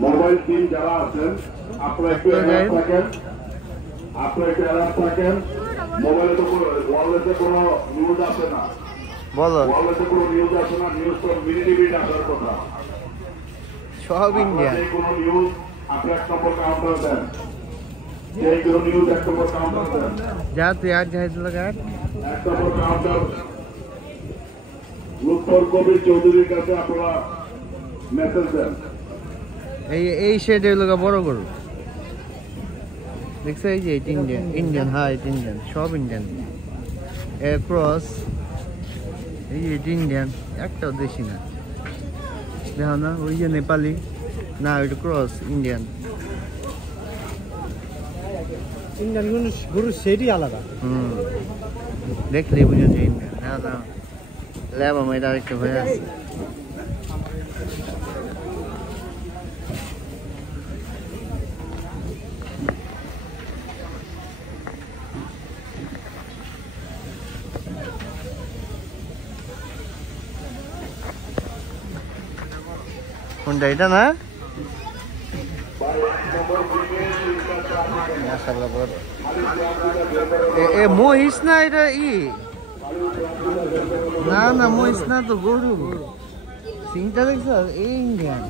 Mobile team যারা আছেন আপনারা একটু অ্যালার্ট থাকেন, মোবাইলে তো ওয়ালেটে কোনো নিউজ আসে না, ওয়ালেটে কোনো নিউজ আসে না, নিউজ তো মিনিট আসার কথা। সব ইন্ডিয়া কোনো নিউজ আপনি 1 নম্বর কাউন্টার দেন, যে কোনো নিউজ 1 নম্বর কাউন্টার দেন, যা তুই আর জাহাজ লাগা 1 নম্বর কাউন্টার লুৎফর কবির চৌধুরীর কাছে আপনারা মেসেজ দেন। এই শেড এগুলো বড় গরু দেখছো, এই যে ইন্ডিয়ান ইন্ডিয়ান, হ্যাঁ ইন্ডিয়ান, সব ইন্ডিয়ান। ক্রস এই যে ইন্ডিয়ান, একটাও দেশি না, দেখো না, ওই যে নেপালি না, ওইটা ক্রস ইন্ডিয়ান। ইন্ডিয়ান গরু সেটই আলাদা। দেখলে বুঝো যে ইন্ডিয়ান। না না, ল্যাব আমার আরেকটা হয়ে আছে। কোনটা এটা না? মহিষ না এটা? না না, মহিষ না তো, গরু। সিংটা দেখছ? এই ইন্ডিয়ান।